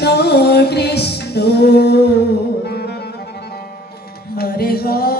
Cristo, Cristo, Hare Hare.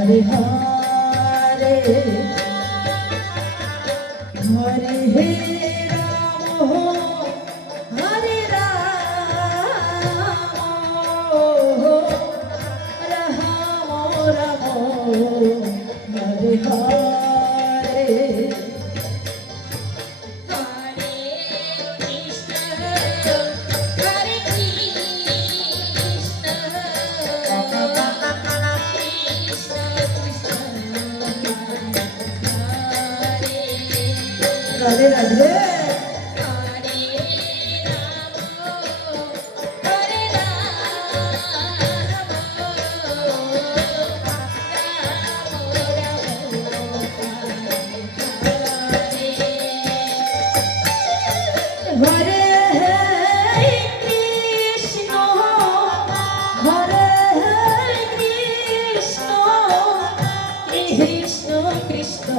Hare Hare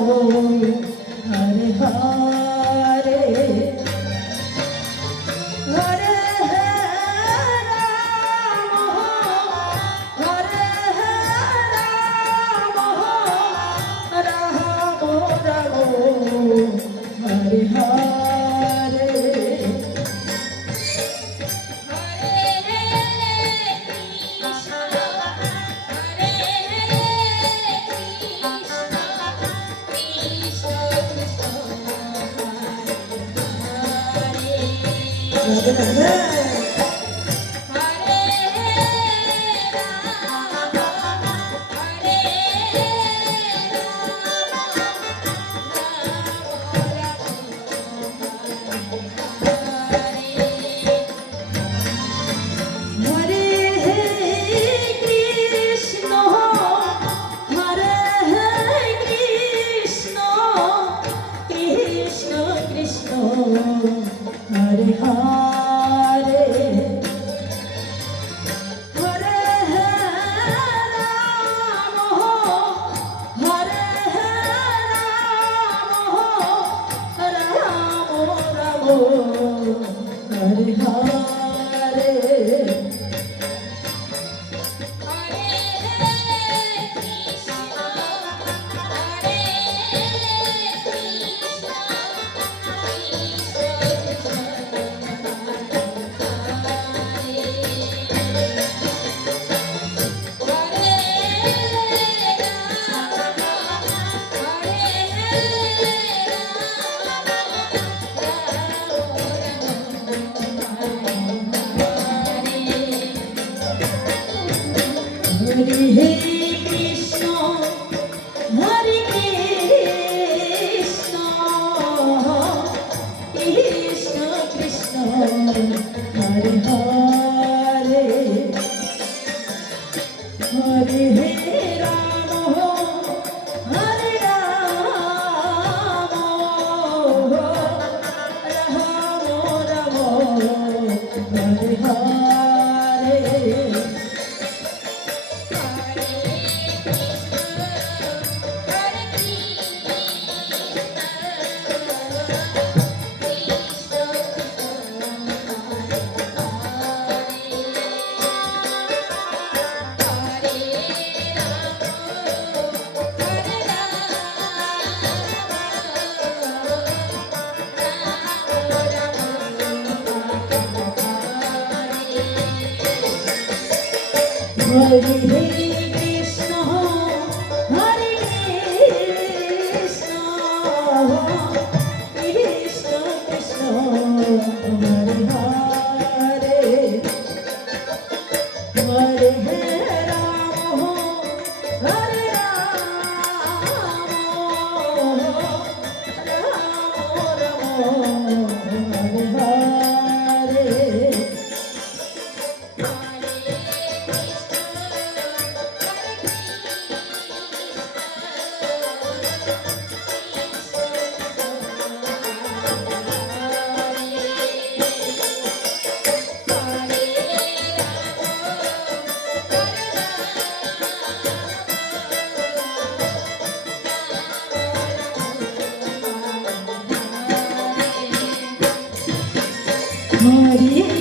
Oh. Yeah. Hare Hare Maria.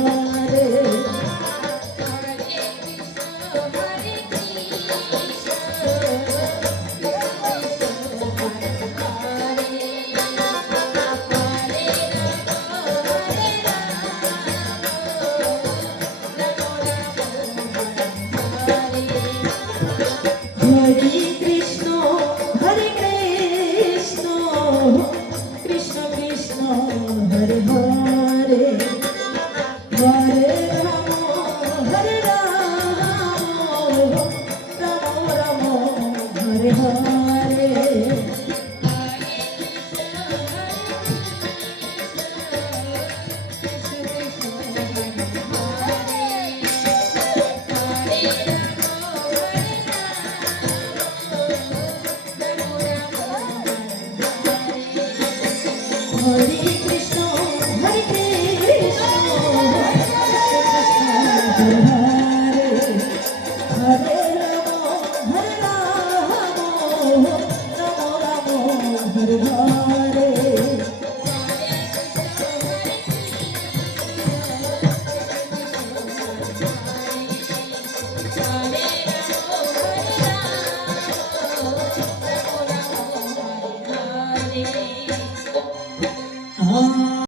Maria.